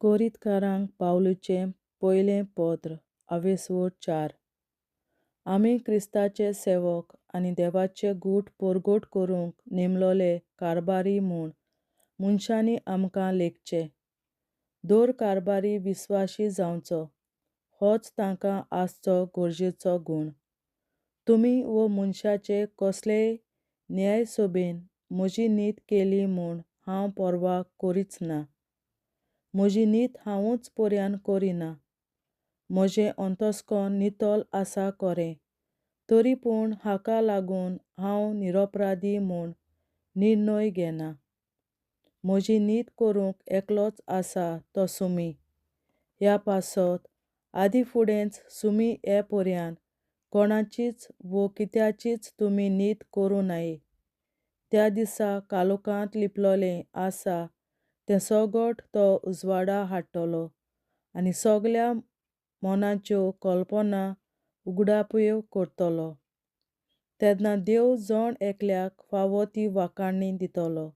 कोरीतकारांक पावलुचें पयलें पत्र आवेसवड 4. आमी क्रिस्ताचे सेवक आनी देवाचे गूट परगट करूंक नेमलोले कारबारी म्हूण मनशांनी आमकां लेखचें. दर कारबारी विस्वासी जावचो, होच तांकां आसचो गरजेचो गूण. तुमी वो मनशाचे कसलेय न्यायसोबेन म्हजी नीत केली म्हूण हांव परवा करीच ना. म्हजी नीत हांवूच पर्यान करिना. म्हजें अंतस्कण नितळ आसा खरें, तरी पूण हाका लागून हांव निरपराधी म्हूण निर्णय घेना. म्हजी नीत करूंक एकलोच आसा तो सुमी. ह्या पासत आदीं फुडेंच सुमी हे पर्यान कोणाचीच वो कित्याचीच तुमी नीत करूं नये. त्या दिसा काळोखांत लिपलोलें आसा तें सोगट तो उजवाडा हाडटलो आनी सगल्या मनाच्यो कल्पना उगडाप्यो करतलो. तेन्ना देव जण एकल्याक फावो ती वाखाणणी दितलो.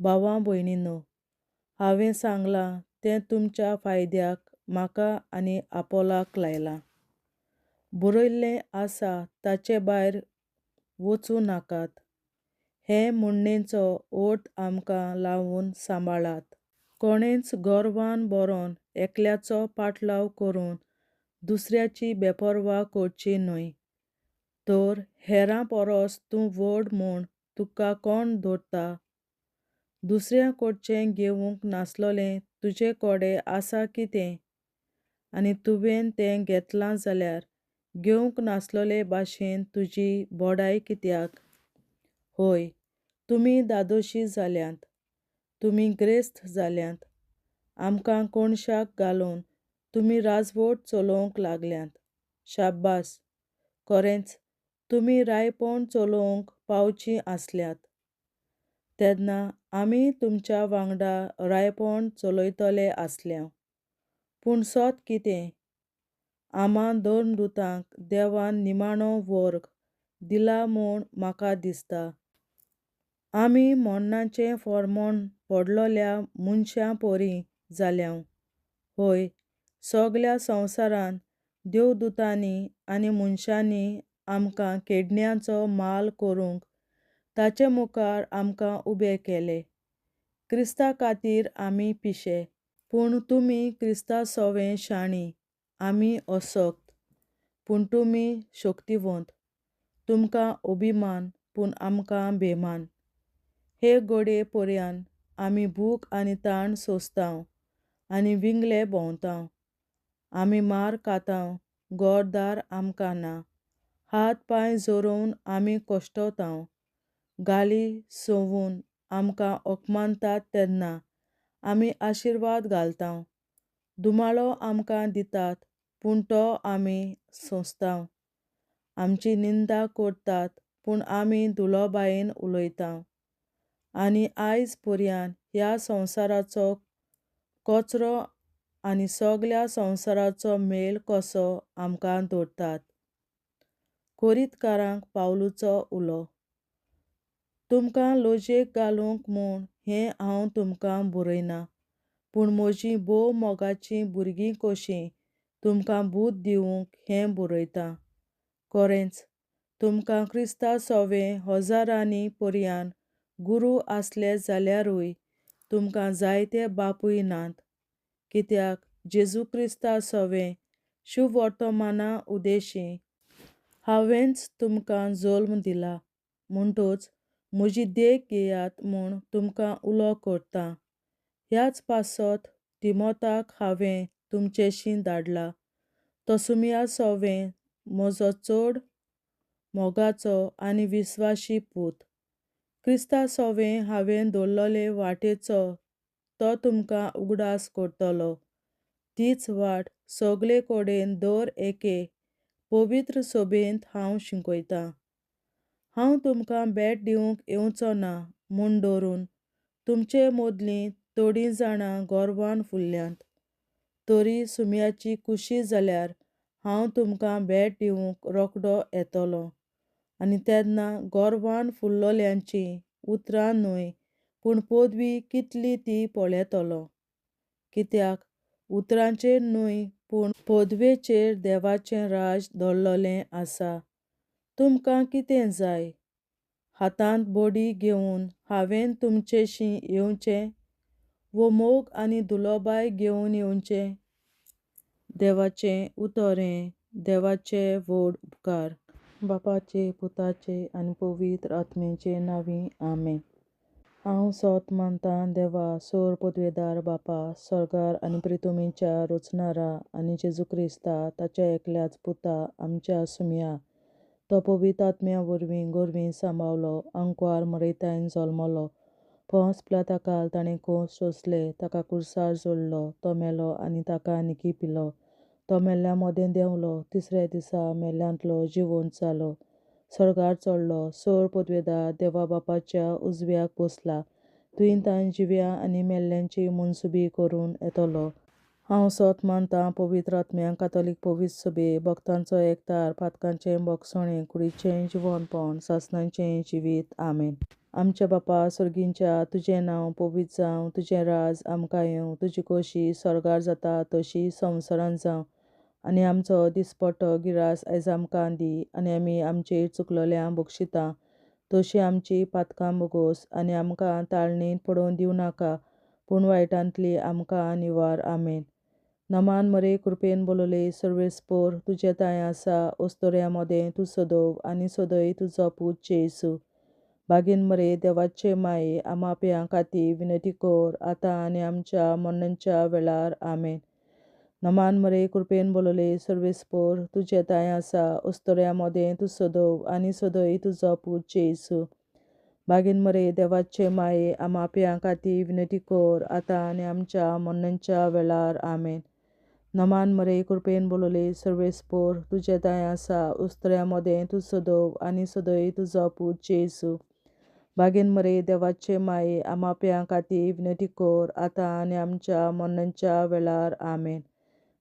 भावां भयणींनो, हांवें सांगलां तें तुमच्या फायद्याक म्हाका आनी आपोलाक लायलां. बरयल्लें आसा ताचे भायर वचूं नाकात. हे म्हणणेचो अर्थ आमकां लावन सांबाळात. कोणेंच गर्वान बरोवन एकल्याचो पाटलाव करून दुसऱ्याची बेपरवा करची न्हय. तर हेरां परस तूं व्हड म्हूण तुका कोण धरता? दुसऱ्या कडचें घेवंक नासलोलें तुजे कडेन आसा कितें? आनी तुवें तें घेतलां जाल्यार घेवंक नासलोले भाशेन तुजी बोडाय कित्याक? हय, तुमी धादोशीं जाल्यांत. तुमी गिरेस्त जाल्यांत. आमकां कोणशाक घालून तुमी राजवट चलोवंक लागल्यांत. शाब्बास. खरेंच तुमी रायपण चलोवंक पावचीं आसल्यांत. तेन्ना आमी तुमच्या वांगडा रायपण चलयतले आसल्या. पूण सोत कितें? आम्हा धर्मदुतांक देवान निमाणो वर्ग दिला म्हूण म्हाका दिसता. आमी मरणाचें फोर्मोण पडलोल्या मनशां परी जाल्यांव. हय, सगल्या संवसारांत देवदूतांनी आनी मनशांनी आमकां केडण्यांचो माल करूंक ताचे मुखार आमकां उबे केले. क्रिस्ता खातीर आमी पिशे, पूण तुमी क्रिस्ता सोवें शाणीं. आमी अशक्त, पूण तुमी शक्तिवंत. तुमकां अभिमान, पूण आमकां भेमान. हे घडये पर्यान आमी भूक आनी ताण सोंसतांव आनी विंगले भोंवतांव. आमी मार खातांव, घरदार आमकां ना. हात पांय जोडून आमी कश्टतांव. गाली सवून आमकां अपमानतात तेन्ना आमी आशिर्वाद घालतांव. दुमाळो आमकां दितात, पूण तो आमी सोंसतांव. आमची निंदा करतात, पूण आमी धुलोबायेन उलयतांव. आनी आयज पर्यान ह्या संवसाराचो कचरो आनी सगल्या संवसाराचो मेल कसो आमकां धरतात. कोरीतकारांक पावलुचो उलो. तुमकां लजेक घालूंक म्हूण हें हांव तुमकां बरयना, पूण म्हजीं भोव मोगाचीं भुरगीं कशीं तुमकां बूद दिवंक हें बरयतां. खरेंच, तुमकां क्रिस्ता सोवें हजारांनी पर्यान गुरू आसले जाल्यारूय तुमकां जायते बापूय नात. कित्याक जेजू क्रिस्ता सोवें शुभवर्तमाना उदेशीं हांवेंच तुमकां जल्म दिला. म्हणटच म्हजी देख घेयात म्हूण तुमकां उलो करतां. ह्याच पासत तिमोथाक हांवें तुमचेशीं धाडला. तो सुमया सोवें म्हजो चड मोगाचो आनी विस्वासी पूत. क्रिस्ता सोवें हांवें धरलोले वाटेचो तो तुमकां उगडास करतलो. तीच वाट सगळे कडेन दर एके पवित्र सभेंत हांव शिकयतां. हांव तुमकां भेट दिवंक येवचो ना म्हूण धरून तुमचे मदलीं थोडीं जाणां गर्वान फुल्ल्यांत. तरी सुमयाची कुशी जाल्यार हांव तुमकां भेट दिवंक रोखडो येतलों. आनी तेन्ना गर्वान फुल्लोल्यांचीं उतरां न्हय, पूण पदवी कितली ती पळयतलों. कित्याक उतरांचेर न्हय पूण पदवेचेर देवाचें राज दडलोलें आसा. तुमकां कितें जाय? हातांत बडी घेवन हांवें तुमचेशीं येवचें, वो मोग आनी दुलोबाय घेवन येवचें? देवाचें उतोरें. देवाचे व्हड उपकार. बापाचे, पुताचे आनी पवित्र आत्म्याचे नांवीं. आमेन. हांव सोत मानतां देवा, सोर पदवेदार बापा, स्वर्गार आनी पृथ्वीच्या रचणारा, आनी जेजू क्रिस्ता ताच्या एकल्याच पुता, आमच्या सुम्या. तो पवित्र आत्म्या वरवीं गोरवीं सांबावलो, आंकवार मरयतायन जल्मलो, पोंस पिलाताकाल ताणें खूंस सोंसलें, ताका कुर्सार जोडलो, तो मेलो आनी ताका निकी पिलो. तो मेल्ल्या मोदें देंवलो, तिसऱ्या दिसा मेल्ल्यांतलो जिवंत जालो, स्वर्गार चडलो, सोर पदवेदार देवा बापाच्या उजव्याक बसला, तुयेन ताण जिव्या आनी मेल्ल्यांची मनसुबी करून येतलो. हांव सोत मानतां पवित्र आत्म्यांक, कातोलीक पवित्र सभे, भक्तांचो एकठार, पातकांचें भोगसणें, कुडीचें जिवंतपण, सासणाचें जिवीत. आमेन. आमच्या बापा सुर्गींच्या, तुजें नांव पवित्र जावं, तुजें राज आमकां येवं, तुजी खोशी स्वर्गार जाता तशी संवसारांत जावं. आनी आमचो दिसपट्टो गिरास आयज आमकां दी, आनी आमी आमचेर चुकलोल्यांक बक्षितां तशीं आमची पातकां बोगोस, आनी आमकां ताळणेंत पडोवन दिवं नाका, पूण वायटांतली आमकां निवार. आमेन. नमान मरे कृपेन बोलोले सर्वेस्पोर, तुजे ताय आसा, ओस्तोऱ्या मोदें तूं सदोव, आनी सदय तुजो पूत जेसू. बागेन मरे देवाचे माये, आमाप्यां खातीर विनंती कर, आतां आनी आमच्या मरणाच्या वेळार. आमेन. नमान मरे कृपेन बोलोले सर्वेस्पोर, तुजे ताय आसा, ओस्तोऱ्या मोदें तूं सदोव, आनी सदय तुजो पूत जेसू. बागेन मरे देवाचे माये, आमाप्यां खातीर विनंती कर, आतां आनी आमच्या मरणाच्या वेळार. आमेन. नमान मरे कृपेन बोलोले सर्वेस्पोर, तुजे ताय आसा, ओस्तोऱ्या मोदें तूं सदोव, आनी सदय तुजो पूत जेसू. बागेन मरे देवाचे माये, आमाप्यां खातीर विनंती कर, आतां आनी आमच्या मरणाच्या वेळार. आमेन.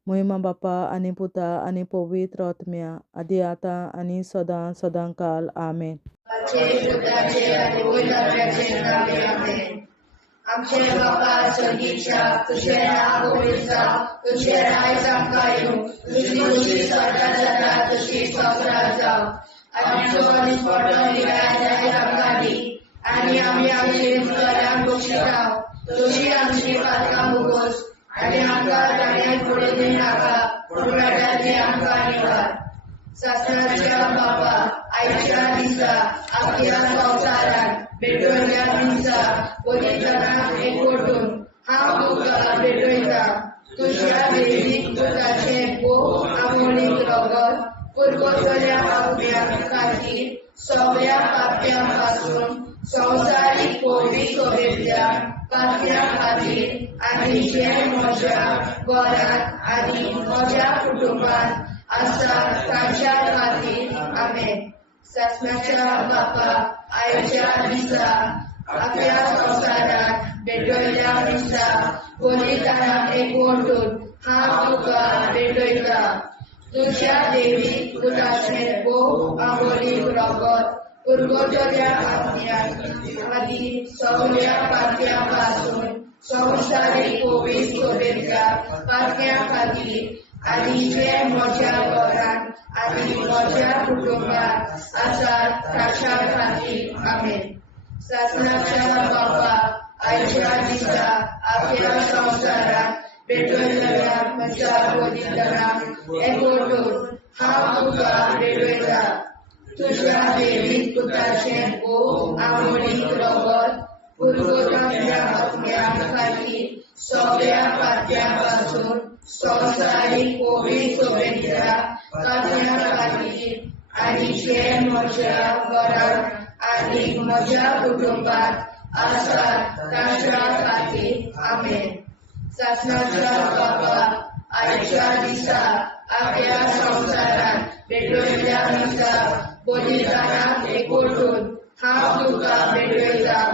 महिमा बापा आनी पुता आनी पवित्र आत्म्या, आदी आतां आनी सदां सदांकाल. आमेन. आमचे बापा स्वर्गीच्या, तुझें नांव पवित्र जावं, तुझें राज आमकां येवं, तुजी खोशी स्वर्गार जाता तशी संवसारांत जावं. आमचो दिसपट्टो गिरास आयज आमकां दी, आनी आमी आमचेर चुकलोल्यांक बक्षितां तशीं आमची पातकां बोगोस, आनी आमकां ताळण्यांत पडोवन दिवं नाका, पूण वायटांतली आमकां निवार. सासणाच्या बापा, आयच्या दिसा आख्या संवसारांत भेटवयल्या दिसा पवित्रांक एकवटून हांव तुका भेटयतां. तुज्या वेळीक पुताचें भोव आमोणीक रगत पुरगोटल्या आत्म्या खातीर सगळ्या पाप्यां पासून संवसारीक पवित्र सभेंतल्या पाप्यां खातीर, आनी जे म्हज्या घरांत आनी म्हज्या कुटुंबांत आसा तांच्या खातीर. आमेन. सासणाच्या बापा, आयच्या दिसा आख्या संवसारांत भेटवयल्या दिसा पवित्रांक एकवटून हांव तुका भेटयतां. तुज्या देवीक पुताचें भोव आमोणीक रगत पुरगोटल्या आत्म्या खातीर सगळ्या पाप्यां पासून संवसारीक पवित्र सभेंतल्या पाप्यां खातीर, आनी जे म्हज्या घरांत आनी म्हज्या कुटुंबांत आसात तांच्या खातीर. आमेन. सासणाच्या बापा, आयच्या दिसा आख्या संवसारांत भेटवयल्या म्हज्या पवित्रांक एकवटून हांव तुका भेटयतां. तुज्या देवीक पुताचें भोव आमोणीक रगत पुरगोटल्या आत्म्या खातीर सगळ्या पाप्यां पासून संवसारीक पवित्र सभेंतल्या पाप्यां खातीर, आनी जे म्हज्या घरांत आनी म्हज्या कुटुंबांत आसात तांच्या खातीर. आमेन. सासणाच्या बापा, आयच्या दिसा आख्या संवसारांत भेटवयल्या दिसा पवित्रांक एकवटून हांव तुका भेटयतां.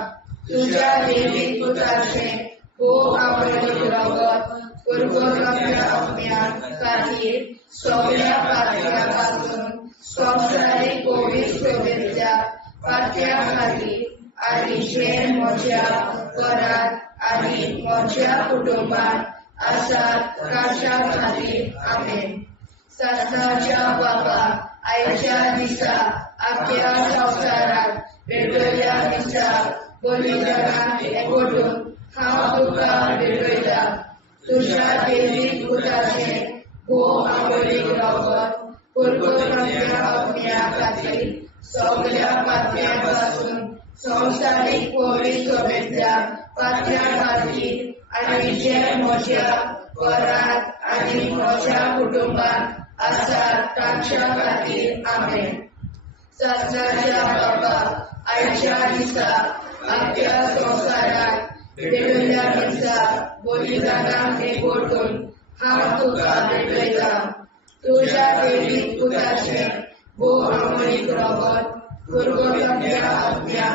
तुज्या देवीक पुताचें भोव आमोणीक रगत पुरगोटल्या आत्म्या खातीर सगळ्या पाप्यां पासून संवसारीक पवित्र सभेंतल्या पाप्यां खातीर, आनी जे म्हज्या घरांत आनी म्हज्या कुटुंबांत आसात ताच्या खातीर आमेन. सासणाच्या बाबा आयच्या दिसा आख्या संवसारात भेटयल्या दिसा बलिदानाक एकवटून हांव तुका भेटयता. तुज्या दैवीक पुताचे भोव आवडीक रगत पुरगोवपाच्या अग्न्या खातीर सगळ्या पातळ्यां पासून संवसारीक पवित्रतेच्या पातळ्या खातीर आनी जे म्हज्या घरांत आनी म्हज्या कुटुंबांत आसात तांच्या खातीर आमेन. सासणाच्या बाबा आयच्या दिसा आख्या संवसारात भेटयल्या दिसा बलिदानाक एकवटून हांव तुका भेटयता. तुज्या दैवीक पुताचे भोव आवडीक रगत पुरगोवपाच्या अग्न्या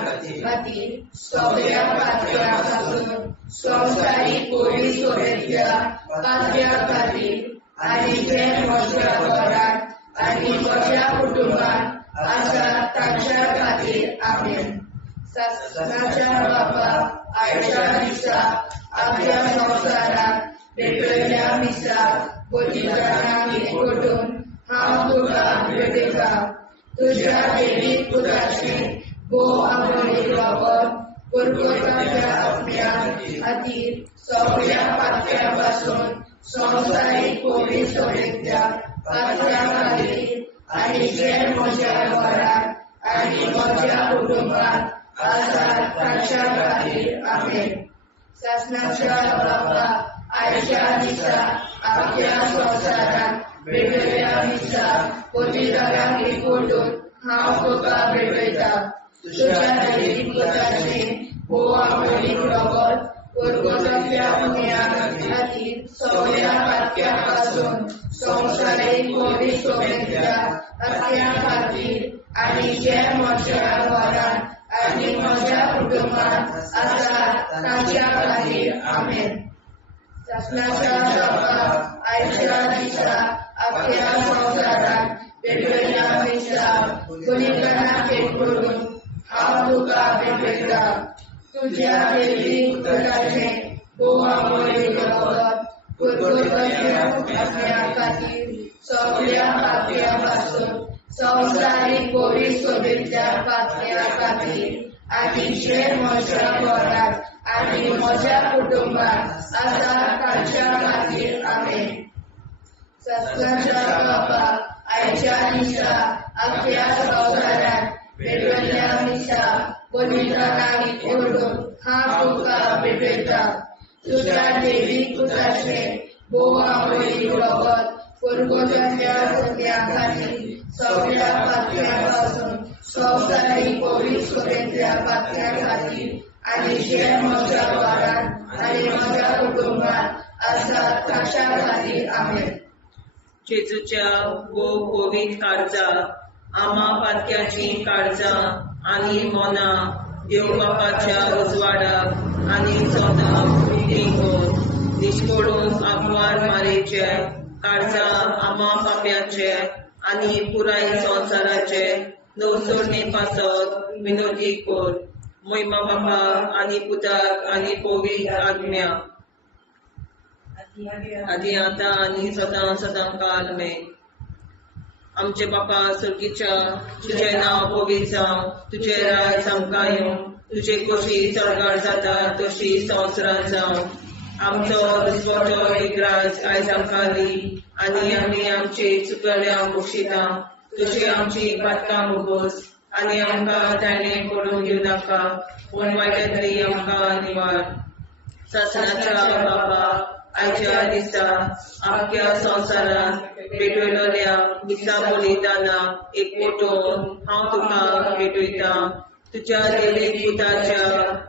खातीर सगळ्या पातळ्यां पासून संवसारीक पवित्रतेच्या पातळ्या खातीर आनी जे म्हज्या घरांत आनी म्हज्या कुटुंबांत आसात तांच्या खातीर आमेन. सासणाच्या बाबा आयच्या दिसा आख्या संवसारात भेटयल्या दिसा बलिदानाक एकवटून हांव तुका भेटयता. तुज्या दैवीक पुताचे भोव आवडीक रगत पुरगोवपाच्या अग्न्या खातीर सगळ्या पातळ्यां पासून संवसारीक पवित्रतेच्या पातळ्या खातीर आनी जे म्हज्या घरांत आनी म्हज्या कुटुंबांत आसात तांच्या खातीर आमेन. सासणाच्या बाबा आयच्या दिसा आख्या संवसारात भेटयल्या दिसा बलिदानाक एकवटून हांव तुका भेटयता. तुज्या दैवीक पुताचे भोव आवडीक रगत पुरगोवपाच्या अग्न्या खातीर सगळ्या पातळ्यां पासून संवसारीक पवित्रतेच्या पातळ्या खातीर आनी जे म्हज्या घरांत आनी म्हज्या कुटुंबांत आसात तांच्या खातीर आमेन. सासणाच्या बाबा आयच्या दिसा आख्या संवसारात भेटयल्या दिसा बलिदानाक एकवटून हांव तुका भेटयता. तुज्या दैवीक पुताचे भोव आवडीक रगत पुरगोवपाच्या अग्न्या खातीर सगळ्या पातळ्यां पासून संवसारीक पवित्रतेच्या पातळ्या खातीर आनी जे म्हज्या घरांत आनी म्हज्या कुटुंबांत आसात तांच्या खातीर आमेन. सासणाच्या बाबा आयच्या दिसा आख्या संवसारात भेटयल्या दिसा बलिदानाक एकवटून हांव तुका भेटयता. तुज्या दैवीक पुताचे भोव आवडीक रगत पुरगोवपाच्या अग्न्या खातीर सगळ्या पातळ्यां पासून संवसारीक पवित्रतेच्या पातळ्या खातीर आनी जे म्हज्या घरांत आनी म्हज्या कुटुंबांत आसात तांच्या खातीर आमेन. जेजूच्या भोव पवित्र काळजा आम्हा पातक्याची काळजां आनी मोना देव बापाच्या उजवाडाक आनी सोदाक विलीन निश्पडून आग्वार मारेचे काळजां आम्हा पाप्याचे आनी पुराय संवसाराचे नवसोडणे पासत विनोदी कोर. महिमा बापा आनी पुताक आनी पवित्र आज्ञा आदी आतां आनी सदां सदां काल आमेन. आमचे बापा सर्गीच्या तुझे नांव पवित्र जावं, तुझे राज आमकां येवं, तुझे कशी चडगाड जाता तशी संवसारांत जावं. आमचो दिसवटो एक राज आयज आमकां दी आनी आमी आमचे चुकल्यांक बक्षिता. तुजी आमची पातकां मुगोस आनी आमकां ताणें पडून दिवं नाका, पूण वायटांतली आमकां निवार. सासणाच्या बाबा आयच्या दिसा आख्या संवसारांत भेटयल्या दिसा बलिदानाक एकवटून हांव तुका भेटयता. तुज्या दैवीक पुताच्या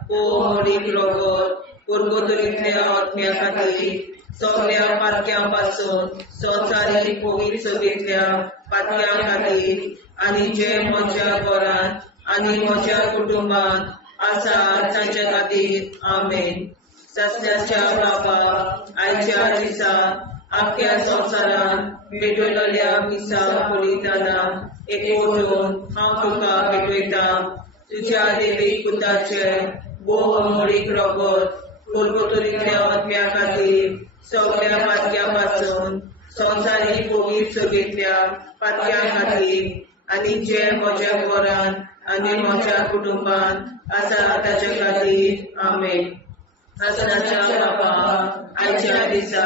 पवित्र रगत पुरगोवपाच्या अग्न्या खातीर सगळ्या पातक्यां पासून संवसारीक पवित्रतेच्या पातळ्या खातीर आनी जे म्हज्या घरांत आनी म्हज्या कुटुंबांत आसात तांच्या खातीर आमेन. सासण्याच्या बाबा आयच्या दिसा आख्या संवसारांत भेटयल्या दिसा बलिदानाक एकवटून हांव तुका भेटयता. तुज्या दैवीक पुताचे भोव अमोलीक रगत पुरगोवपाच्या अग्न्या खातीर सगळ्या पातक्या पासून संवसारीक कोवीड सगळ्या पातक्या खातीर आनी जे म्हज्या घरान आनी म्हज्या कुटुंबान आसा ताच्या खातीर आमेन. आसनाच्या बापा आयच्या दिसा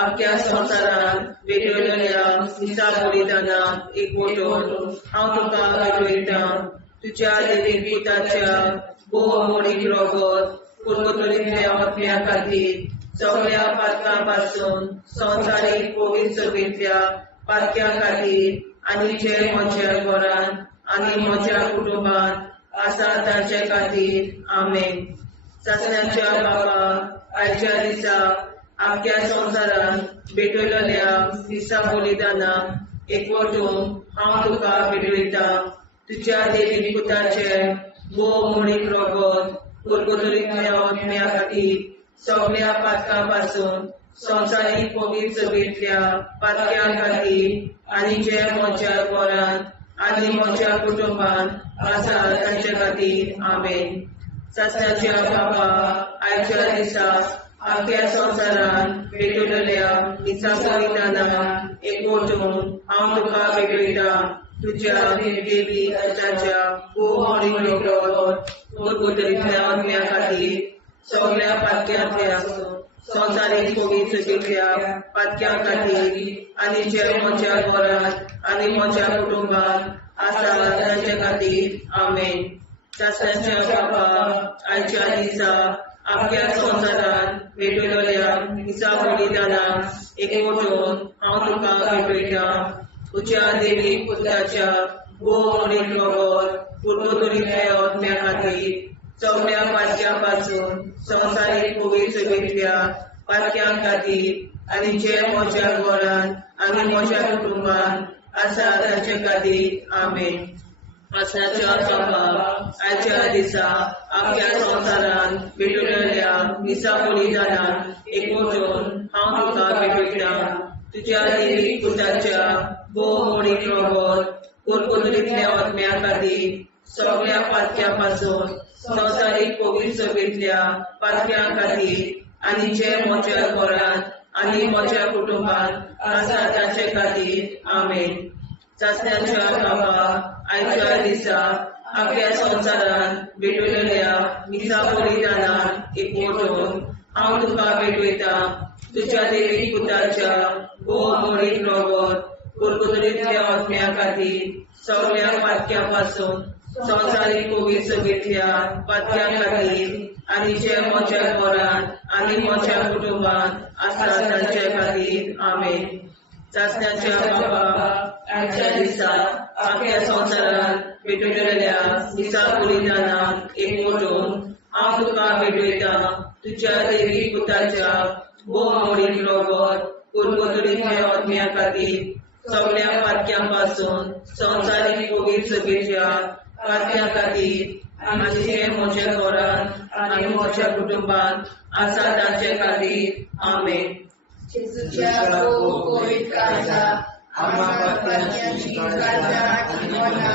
आख्या संवसारान वेगवेगळ्या दिसा बलिदानाक एकवटून हांव तुका वेगळयता. तुज्या देवीक पुताच्या भोवमणीक रगत कुरकुतुरींतल्या आत्म्या खातीर सगळ्या पातकां पासून संवसारीक कोवीड सगळ्या पातक्या खातीर आनी जे म्हज्या घरान आनी म्हज्या कुटुंबान आसा ताचे खातीर आमेन. सासण्याच्या बापा आयच्या दिसा आख्या संवसारान भेटयलेल्या दिसा बलिदानाक एकवटून हांव तुका भेटयता. तुज्या देवीक पुताचे भोवमणीक रगत कुरकुतुरींतल्या आत्म्या खातीर सगळ्या पातकां पासून संवसारीक कोवीड सगळ्या पातक्या खातीर आनी जे म्हज्या घरान आनी म्हज्या कुटुंबान आसा ताचे खातीर आमेन. सासण्याच्या बापा आयच्या दिसा आख्या संवसारान भेटयलेल्या दिसा बलिदानाक एकवटून हांव तुका भेटयता. तुज्या देवी पुताच्या भोवमणीक रगत कुरकुतुरींतल्या आत्म्या खातीर सगळ्या पातक्यांतल्या संवसारीक कोवीड सगळ्या पातक्या खातीर आनी जे म्हज्या घरान आनी म्हज्या कुटुंबान आसा ताचे खातीर आमेन. सासण्याच्या बापा आयच्या दिसा आख्या संवसारान भेटयलेल्या दिसा बलिदानाक एकवटून हांव तुका भेटयता. तुज्या देवीक पुताच्या भोवमणीक रगत कुरकुतुरींतल्या आत्म्या खातीर सगळ्या पातक्या पासून संवसारीक कोवीड सगळ्या पातक्यां खातीर आनी जे म्हज्या घरान आनी म्हज्या कुटुंबान आसा ताचे खातीर आमेन. आसण्याच्या बापा आयच्या दिसा आख्या संवसारान भेटयलेल्या दिसा बलिदानाक एकवटून हांव तुका भेटयता. तुज्या देवीक पुताच्या भोवमणीक रगत कुरकुतुरींतल्या आत्म्या खातीर सगळ्या पातक्या पासून संवसारीक कोवीड सगळ्या पातक्या खातीर आनी जे म्हज्या घरान आनी म्हज्या कुटुंबान आसा ताचे खातीर आमेन. सासण्याच्या बापा आयच्या दिसा आख्या संवसारान भेटयलेल्या दिसा बलिदानाक एकवटून हांव तुका भेटयता. तुज्या देवीक पुताच्या भोवमणीक रगत कुरकुतुरींतल्या आत्म्या खातीर सगळ्या पातक्या पासून संवसारीक कोवीड सगळ्या पातक्या खातीर आनी जे म्हज्या घरान आनी म्हज्या कुटुंबान आसा ताचे खातीर आमेन. सासण्याच्या बापा आयच्या दिसा आख्या संवसारान भेटयलेल्या दिसा बलिदानाक एकवटून हांव तुका भेटयता. तुज्या देवीक पुताच्या भोवमणीक रगत कुरकुतुरींतल्या आत्म्या खातीर सगळ्या पातक्यां पासून संवसारीक कोवीड सगळ्या पातक्या खातीर आनी जे म्हज्या घरान आनी म्हज्या कुटुंबान आसा ताचे खातीर आमेन. जेजूच्या कोवीड काळजा आम्हा पातकांची काळजा आनी मना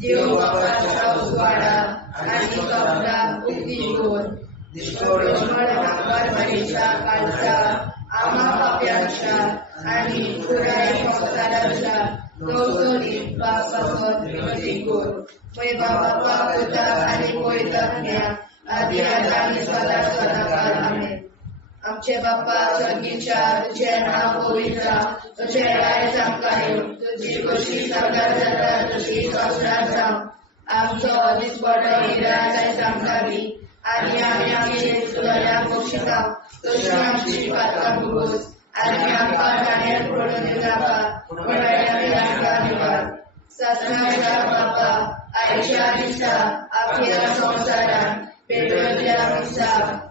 देव बापाच्या उजवाडा आनी कपडा उक्ती कर. परमेच्या काळजा आम्हा पाप्यांच्या आनी पुराय संवसाराच्या नवसोनीत पापासोन विनती कर. पळय बाबा करता आनी पळयता आदी आनी सदा सदाकाळ आमेन. आमचे बापा स्वर्गीच्या तुझे नाव पवित्र तुझे राय आमकां येवं. तुजी कशी सगळ्यात जाता तशी संवसारांत जावं. आमचो दिसपडो निराश आयज आमकां दी आनी आमी आमचे चुकल्यांक बक्षिता तशी आमची पातकां भुगोस आनी आमकां गाण्यार पडून नाका पूण आमी आमकां निवार. सासणाच्या बापा आयच्या दिसा आख्या संवसारान भेटयल्ल्या दिसा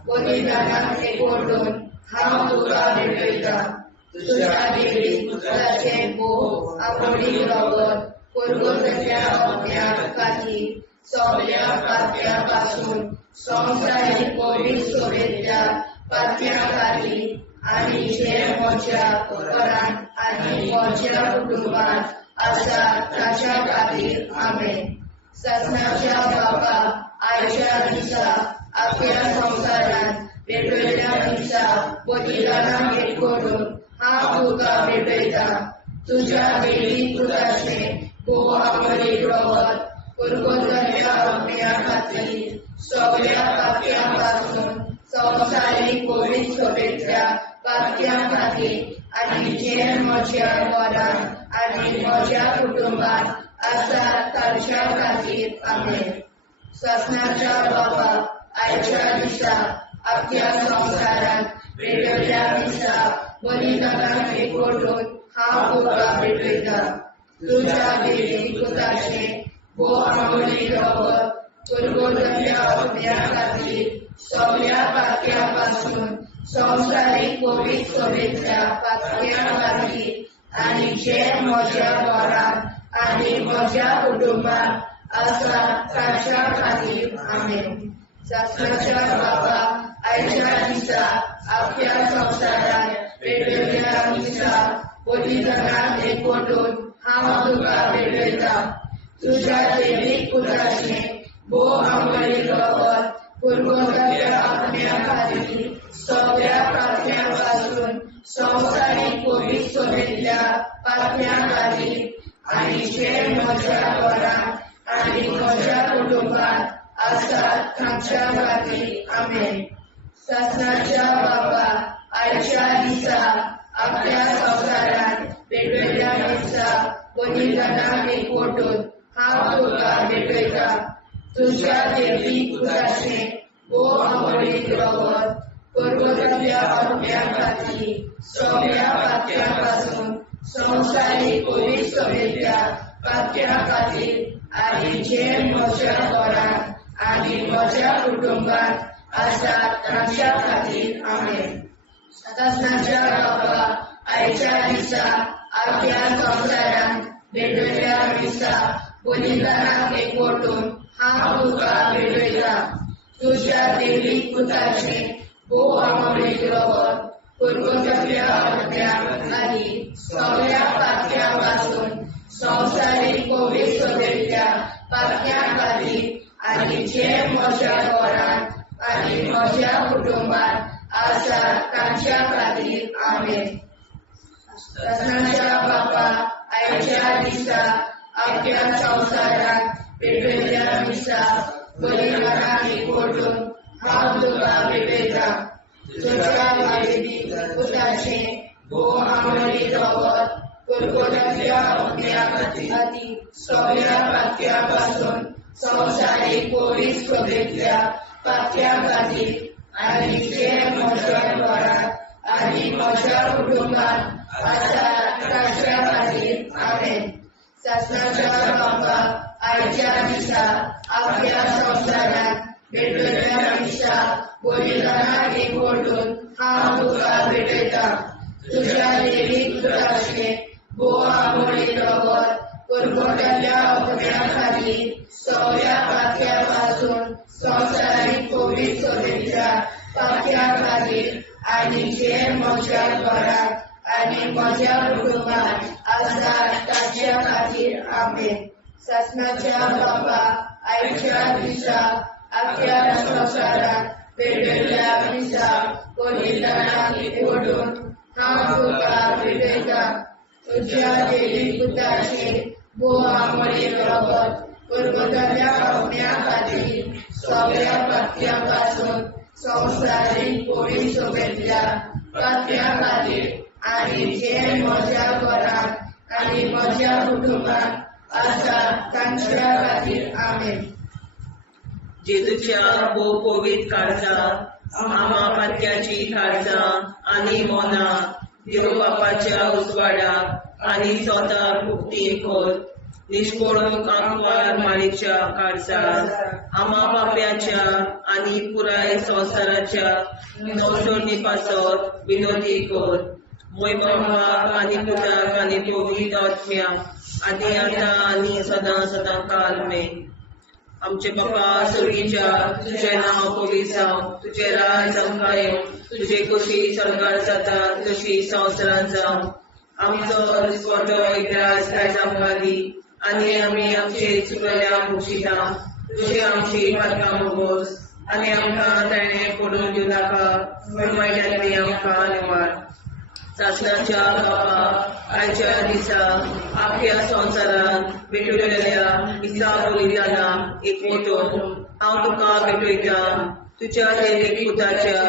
बलिदानाक एकवटून हांव तुका भेटयता. तुज्या देवीक पुताचे भोव आपणीक रगत कुरकुतुरींतल्या आत्म्या खातीर सगळ्या पातक्या पासून संवसारीक कोवीड सगळ्या पातक्या खातीर आनी जे म्हज्या घरान आनी म्हज्या कुटुंबान आसा ताच्या खातीर आमेन. सासणाच्या बापा आयच्या दिसा आख्या संवसारान वेगवेगळ्या दिसा बलिदानाक एक करून हांव तुका भेटयता तुज्या देवी पुताचे आमरीक रगत पुरगोतल्या अग्न्या खातीर सगळ्या पापयां पासून संवसारीक पवित्र सभेंतल्या पापयां खातीर आनी जे म्हज्या घरांत आनी म्हज्या कुटुंबांत आसात तांच्या खातीर आमेन. ससनाच्या बाबा आयच्या दिसा आख्या संवसारांत वेगवेगळ्या दिसा बलिदानाक एकवटून हांव तुका भेटयता तुज्या देवी पुताचे आमरीक रगत पुरगोतल्या अग्न्या खातीर सगळ्या पापयां पासून संवसारीक पवित्र सभेंतल्या पापयां खातीर आनी जे म्हज्या घरांत आनी म्हज्या कुटुंबांत आसात तांच्या खातीर आमेन. ससनाच्या बाबा आयच्या दिसा आख्या संवसारांत वेगवेगळ्या दिसा बलिदानाक एकवटून हांव तुका भेटयता तुज्या देवी पुताचे आमरीक रगत पुरगोतल्या अग्न्या खातीर सगळ्या पापयां पासून संवसारीक पवित्र सभेंतल्या पापयां खातीर आनी जे म्हज्या घरांत आनी म्हज्या कुटुंबांत आसात तांच्या खातीर आमेन. ससनाच्या बाबा आयच्या दिसा आख्या संवसारांत वेगवेगळ्या दिसा बलिदानाक एकवटून हांव तुका भेटयता तुज्या देवी पुताचे आमरीक रगत पुरगोतल्या अग्न्या खातीर सगळ्या पापयां पासून संवसारीक पवित्र सभेंतल्या पापयां खातीर आनी जे म्हज्या घरांत आनी म्हज्या कुटुंबांत आसात तांच्या खातीर आमेन. ससनाच्या बाबा आयच्या दिसा आख्या संवसारांत वेगवेगळ्या दिसा बलिदानाक एकवटून हांव तुका भेटयता तुज्या देवी पुताचे आमरीक रगत पुरगोतल्या अग्न्या खातीर सगळ्या पापयां पासून संवसारीक पवित्र सभेंतल्या पापयां खातीर आनी जे म्हज्या घरांत आनी म्हज्या कुटुंबांत आसात तांच्या खातीर आमेन. ससनाच्या बाबा आयच्या दिसा आख्या संवसारांत वेगवेगळ्या दिसा बलिदानाक एकवटून हांव तुका भेटयता तुज्या देवी पुताचे आमरीक रगत पुरगोतल्या अग्न्या खातीर सगळ्या पापयां पासून संवसारीक पवित्र सभेंतल्या पापयां खातीर आनी जे म्हज्या घरांत आनी म्हज्या कुटुंबांत आसात तांच्या खातीर आमेन. ससनाच्या बाबा आयच्या दिसा आख्या संवसारांत वेगवेगळ्या दिसा बलिदानाक एकवटून हांव तुका भेटयता तुज्या देवी पुताचे आमरीक रगत पुरगोतल्या अग्न्या खातीर सगळ्या पापयां पासून संवसारीक पवित्र सभेंतल्या पापयां खातीर आनी जे म्हज्या घरांत आनी म्हज्या कुटुंबांत आसात तांच्या खातीर आमेन. ससनाच्या बाबा आयच्या दिसा आख्या संवसारांत वेगवेगळ्या दिसा बलिदानाक एकवटून हांव तुका भेटयता तुज्या देवी पुताचे आमरीक रगत पुरगोतल्या अग्न्या खातीर सगळ्या पापयां पासून संवसारीक पवित्र सभेंतल्या पापयां खातीर आनी जे म्हज्या घरांत आनी म्हज्या कुटुंबांत आसात तांच्या खातीर आमेन. जेजूच्या पवित्र काळजांत आमा पात्याची काळजां आनी मोना देव बापाच्या उजवाडाक आनी स्वता मुक्ती खोल निष्पळून कांकवार माळेच्या काळजांत आमा पाप्याच्या आनी पुराय संवसाराच्या नवसोडणी पासत विनोदी कोर मोय बापाक आनी पुताक आनी पवित्र आत्म्याक आदी आतां आनी सदां सदां काल में. आमचे बापा सुर्गीच्या तुझे नाव पवित्र जावं तुझे राज आमकां येवं तुझे कशी सरकार जाता तशी संवसारांत जावं आमचो दिसवटो एकदांच आयज आमकां दी आनी आमी आमचे चुकल्यांक बक्षिता तुझे आमची पातकां भोगोस आनी आमकां ताणें पडून दिवं नाका वायटांतली आमकां निवाड सासणाच्या बापा आयच्या दिसा आख्या संवसारान भेटलेल्या दिसा बलिदाना एक मोठोन हांव तुका भेटयता तुज्या देवीक पुताच्या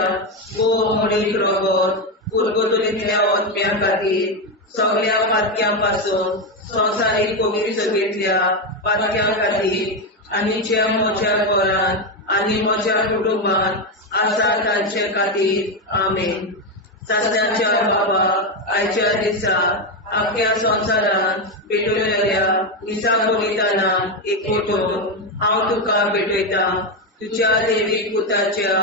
मोडीक रगत पुरगतुरींतल्या आत्म्या खातीर सगळ्या पातक्यां पासून संवसारीक पवित्रतेंतल्या पातक्यां खातीर आनी ज्या म्हज्या घरान आनी म्हज्या कुटुंबान आसा तांचे खातीर आमेन सासण्याच्या बाबा आयच्या दिसा आख्या संवसारान भेटलेल्या दिसा बलिदानान एक मोठोन हांव तुका भेटयता तुज्या देवीक पुताच्या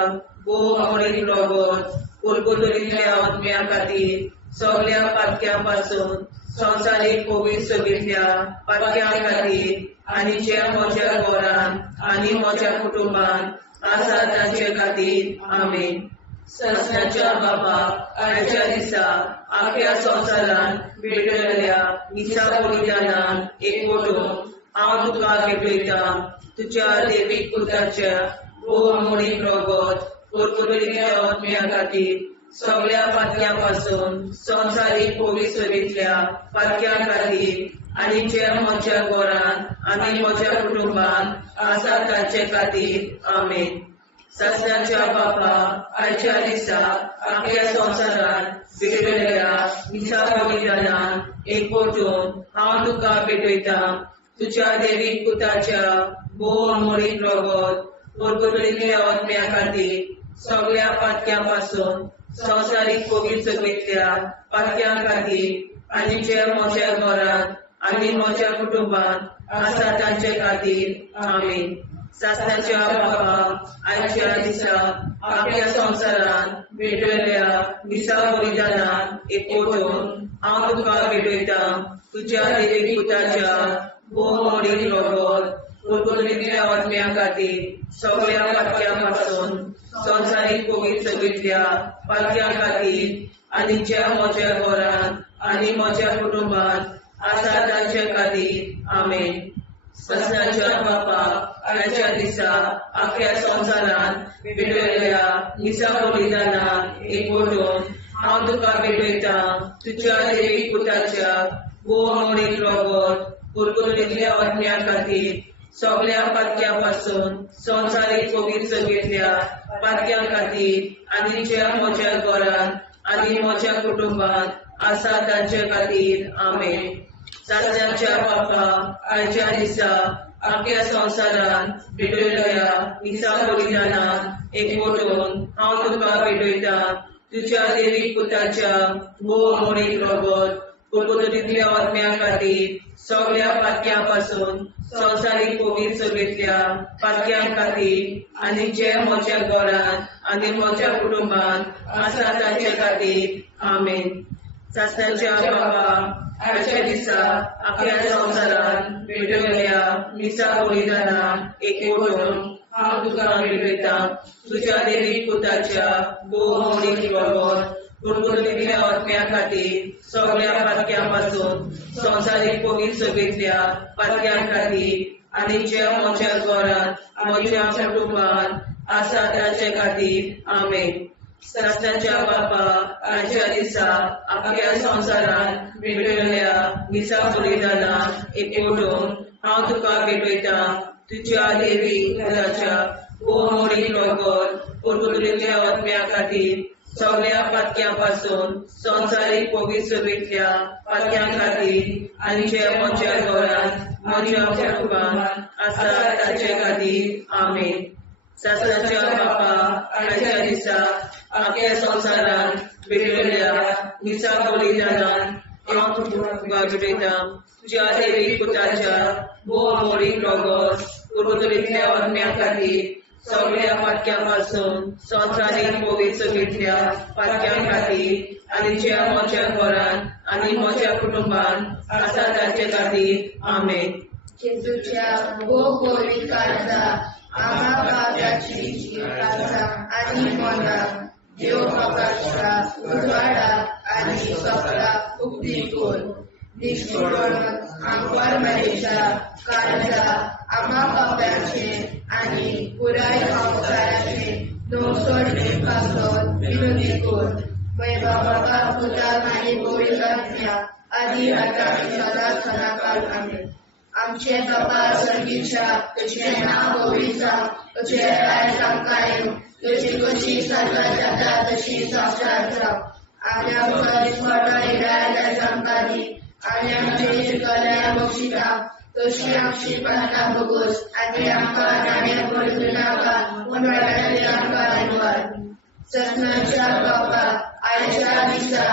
मोडीक रगत पुरगतुरींतल्या आत्म्या खातीर सगळ्या पातक्यां पासून संवसारीक पवित्रतेंतल्या पातक्यां खातीर आनी ज्या म्हज्या घरान आनी म्हज्या कुटुंबान आसा तांचे खातीर आमेन सासण्याच्या बाबा आयच्या दिसा आख्या संवसारान भेटलेल्या दिसा बलिदानान एक मोठोन हांव तुका भेटयता तुज्या देवीक पुताच्या मोडीक रगत पुरगतुरींतल्या आत्म्या खातीर सगळ्या पातक्यां पासून संवसारीक पवित्रतेंतल्या पातक्यां खातीर आनी ज्या म्हज्या घरान आनी म्हज्या कुटुंबान आसा तांचे खातीर आमेन सासण्याच्या बापा आयच्या दिसा आख्या संवसारान भेटलेल्या दिसा बलिदानान एक मोठोन हांव तुका भेटयता तुज्या देवीक पुताच्या मोडीक रगत पुरगतुरींतल्या आत्म्या खातीर सगळ्या पातक्यां पासून संवसारीक पवित्रतेंतल्या पातक्यां खातीर आनी ज्या म्हज्या घरान आनी म्हज्या कुटुंबान आसा तांचे खातीर आमेन सासण्याच्या बापा आयच्या दिसा आख्या संवसारान भेटलेल्या दिसा बलिदानान एक मोठोन हांव तुका भेटयता तुज्या देवीक पुताच्या मोडीक रगत पुरगतुरींतल्या आत्म्या खातीर सगळ्या पातक्यां पासून संवसारीक पवित्रतेंतल्या पातक्यां खातीर आनी ज्या म्हज्या घरान आनी म्हज्या कुटुंबान आसा तांचे खातीर आमेन सासण्याच्या बापा आयच्या दिसा आख्या संवसारान भेटलेल्या दिसा बलिदानान एक मोठोन हांव तुका भेटयता तुज्या देवीक पुताच्या मोडीक रगत पुरगतुरींतल्या आत्म्या खातीर सगळ्या पातक्यां पासून संवसारीक पवित्रतेंतल्या पातक्यां खातीर आनी ज्या म्हज्या घरान आनी म्हज्या कुटुंबान आसा तांचे खातीर आमेन सासण्याच्या बापा आयच्या दिसा आख्या संवसारान भेटलेल्या दिसा बलिदानान एक मोठोन हांव तुका भेटयता तुज्या देवीक पुताच्या मोडीक रगत पुरगतुरींतल्या आत्म्या खातीर सगळ्या पातक्यां पासून संवसारीक पवित्रतेंतल्या पातक्यां खातीर आनी ज्या म्हज्या घरान आनी म्हज्या कुटुंबान आसा तांचे खातीर आमेन सासण्याच्या बापा आयच्या दिसा आख्या संवसारान भेटलेल्या दिसा बलिदानान एक मोठोन हांव तुका भेटयता तुज्या देवीक पुताच्या मोडीक रगत पुरगतुरींतल्या आत्म्या खातीर सगळ्या पातक्यां पासून संवसारीक पवित्रतेंतल्या पातक्यां खातीर आनी ज्या म्हज्या घरान म्हज्या कुटुंबान आसा तांचे खातीर आमेन सासण्याच्या बापा आयच्या दिसा आख्या संवसारान भेटलेल्या दिसा बलिदानान एक मोठोन हांव तुका भेटयता तुज्या देवीक पुताच्या मोडीक रगत पुरगतुरींतल्या आत्म्या खातीर सगळ्या पातक्यां पासून संवसारीक पवित्रतेंतल्या पातक्यां खातीर आनी ज्या म्हज्या घरान म्हज्या कुटुंबान आसा तांचे खातीर आमेन सासण्याच्या बापा आयच्या दिसा आख्या संवसारान भेटलेल्या दिसा बलिदानान हांव तुका भेटयता तुज्या देवीक पुताच्या मोडीक रगत पुरगतुरींतल्या आत्म्या खातीर सगळ्या पातक्यां पासून संवसारीक पवित्रतेंतल्या पातक्यां खातीर आनी ज्या म्हज्या घरान आनी म्हज्या कुटुंबान आसा तांचे खातीर आमेन तुज्या पवित्र काळजा आम्हा पाप्याची काळजा आनी मोना देव प्रकाशा उजवाडा आनी सपला उक्ती कोर निष्ठुरपण आमकां मेळटा काळजा आम्हा पाप्याचे आनी पुराय संवसाराचे नवसोड पासत विनोदी कोर बाबा पुताक आनी पवित्र आत्म्या आदी आता आनी सदांच सदांकाळ आमेन. आमचे बाबा सर्गीच्या तुझे नाव पवित्र जावं, तुझे राज आमकां येवं, तुजी कशी स्वर्गांत जाता तशी संवसारांत जावं. आनी आमकां दिसपट्टो इराय आमकां दी आनी आमचे शिकल्या बक्षिता तशी आमची प्रार्थना बघूस आनी आमकां नाणे पडूं नाका पूण वाटायली आमकां निवड. सत्नाच्या बाबा आयच्या दिसा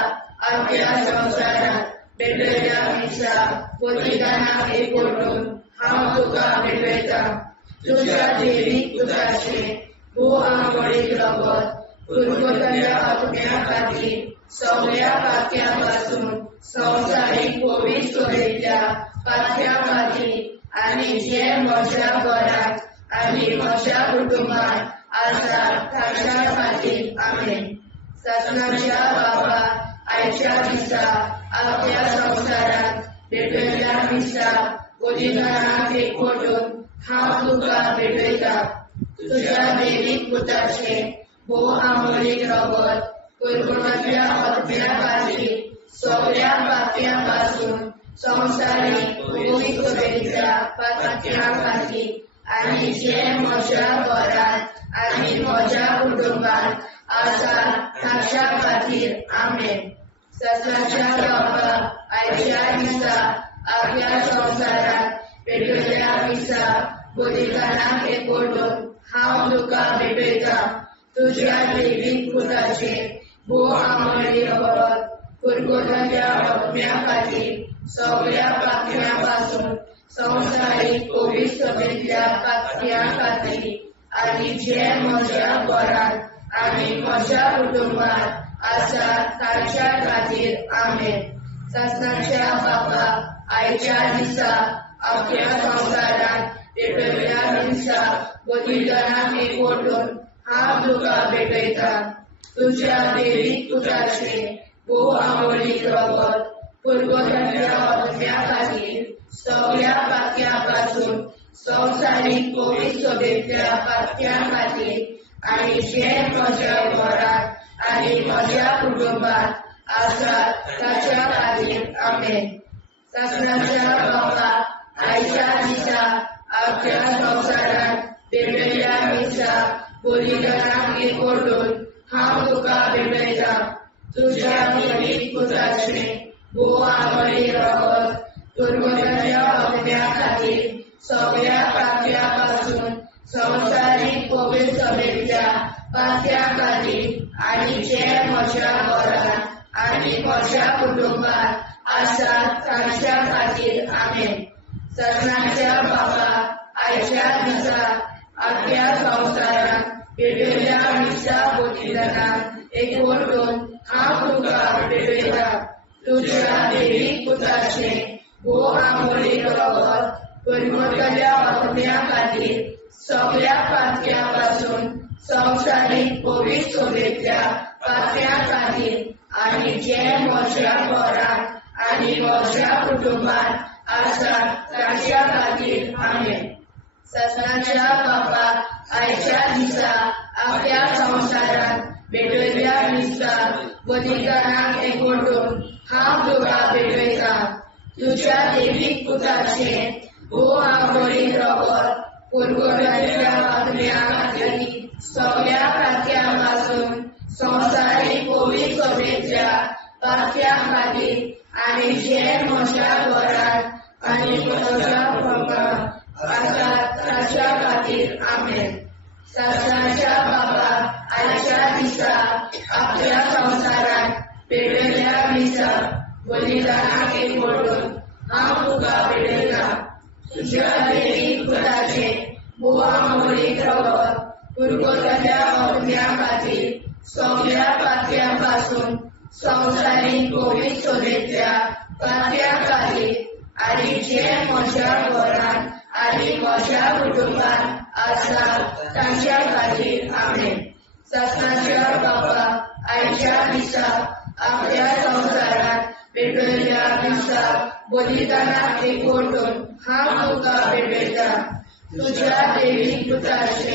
आमच्या संवसारांत भेटयल्या दिसा बलिदानाक एकवटून हांव तुका भेटयता. तुज्या देवीक पुताचे भोव आंबोळीक रगत पुरगतल्या आत्म्या खातीर सगळ्या पात्या पासून संवसारीक पवित्र सोयेच्या पात्या खातीर आनी जे म्हज्या घरांत आनी म्हज्या कुटुंबांत आसा ताच्या खातीर आमेन. सत्नाच्या बाबा आयच्या दिसा आपल्या संवसारांत भेटयल्या दिसा बलिदानाक एकवटून हांव तुका भेटयता. तुज्या देवीक पुताचे भोव आंबोळीक रगत पुरगतल्या आत्म्या खातीर सगळ्या पात्या पासून संवसारीक पवित्र सोयेच्या पात्या खातीर आनी जे म्हज्या घरांत आनी म्हज्या कुटुंबांत आसा ताच्या खातीर आमेन. सत्नाच्या बाबा आयच्या दिसा आपल्या संवसारांत भेटयल्या दिसा बलिदानाक एकवटून हांव तुका भेटयता. तुज्या देवीक पुताचे भोव आंबोळीक रगत पुरगतल्या आत्म्या खातीर सगळ्या पात्या पासून संवसारीक पवित्र सोयेच्या पात्या खातीर आनी जे म्हज्या घरांत आनी म्हज्या कुटुंबांत आसा ताच्या खातीर आमेन. सत्नाच्या बाबा आयच्या दिसा आपल्या संवसारांत भेटयल्या दिसा बलिदानाक एकवटून हांव तुका भेटयता. तुज्या देवीक पुताचे भोव आंबोळीक रगत पुरगतल्या आत्म्या खातीर सगळ्या पात्या पासून संवसारीक पवित्र सोयेच्या पात्या खातीर आनी जे म्हज्या घरांत आनी म्हज्या कुटुंबांत आसा ताच्या खातीर आमेन. सत्नाच्या बाबा आयच्या दिसा आपल्या संवसारांत भेटयल्या दिसा बलिदानाक एकवटून हांव तुका भेटयता. तुज्या देवीक पुताचे भोव आंबोळीक रगत पुरगतल्या आत्म्या खातीर सगळ्या पात्या पासून संवसारीक पवित्र सोयेच्या पात्या खातीर आनी जे म्हज्या घरांत आनी म्हज्या कुटुंबांत आसा ताच्या खातीर आमेन. सत्नाच्या बाबा आयच्या दिसा आपल्या संवसारांत भेटयल्या दिसा बलिदानाक एकवटून हांव तुका भेटयता. तुज्या देवीक पुताचे भोव आंबोळीक रगत पुरगतल्या आत्म्या खातीर सगळ्या पात्या पासून संवसारीक पवित्र सोयेच्या पात्या खातीर आनी जे म्हज्या घरांत आनी म्हज्या कुटुंबांत आसा ताच्या खातीर आमेन. सत्नाच्या बाबा आयच्या दिसा आपल्या संवसारांत भेटयल्या दिसा बलिदानाक एकवटून हांव तुका भेटयता. तुज्या देवीक पुताचे भोव आंबोळीक रगत पुरगतल्या आत्म्या खातीर सगळ्या पात्या पासून संवसारीक पवित्र सोयेच्या पात्या खातीर आनी जे म्हज्या घरांत आनी म्हज्या कुटुंबांत आसा ताच्या खातीर आमेन. सत्नाच्या बाबा आयच्या दिसा आपल्या संवसारांत भेटयल्या दिसा बलिदानाक एकवटून हांव तुका भेटयता. तुज्या देवीक पुताचे भोव आंबोळीक रगत पुरगतल्या आत्म्या खातीर सगळ्या पात्या पासून संवसारीक पवित्र सोयेच्या पात्या खातीर आनी जे म्हज्या घरांत आनी म्हज्या कुटुंबांत आसा ताच्या खातीर आमेन. सत्नाच्या बाबा आयच्या दिसा आपल्या संवसारांत भेटयल्या दिसा बलिदानाक एकवटून हांव तुका भेटयता. तुझ्या दैवीक पुत्राचे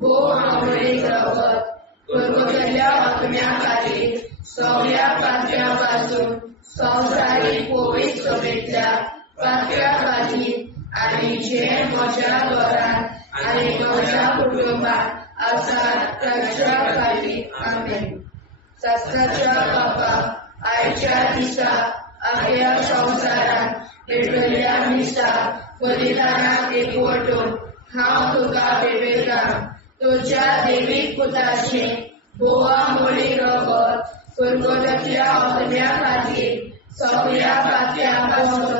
भोव आमोरीक रगत गोलगोथेल्या आत्म्या खातीर सगळ्या पातळ्यांपासून संवसारीक पवित्र सभेंतल्या पातळ्या खातीर आनी जे म्हज्या घरांत आनी म्हज्या कुटुंबात आसात तांच्या खातीर आमेन. शास्त्राच्या बापाक आयच्या दिसा आख्या संवसारांत पेटयल्ल्या मिसा बलिदानाक एकवटून हांव तुका भेटयतां. तुज्या दैवीक पुताचे भोवामोलीक रगत गोलगोथेच्या आत्म्या खातीर सगळ्या पातळ्यांपासून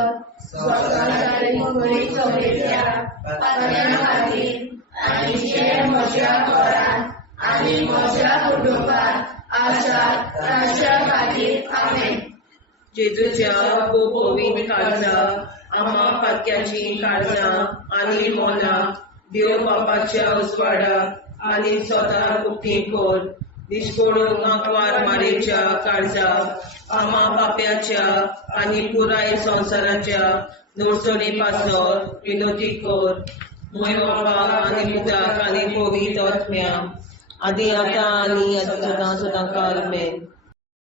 संवसारीक पवित्र सभेंतल्या पातळ्यां खातीर आनी जे म्हज्या घरांत आनी म्हज्या कुटुंबात आसात तांच्या खातीर आमेन. जेजूच्या पवित्र काळजा आम्हा पातक्याची काळजां आनी मोना देव बापाच्या उजवाडाक आनी सदां उक्ती कर. दिसपडूंक आंकवार मारेच्या काळजा आम्हा पाप्याच्या आनी पुराय संवसाराच्या नोडसणी पासत विनोदी कर. मोय बापाक आनी पुताक आनी पवित्र आत्म्या आदी आतां आनी सदां सदां काल आमेन.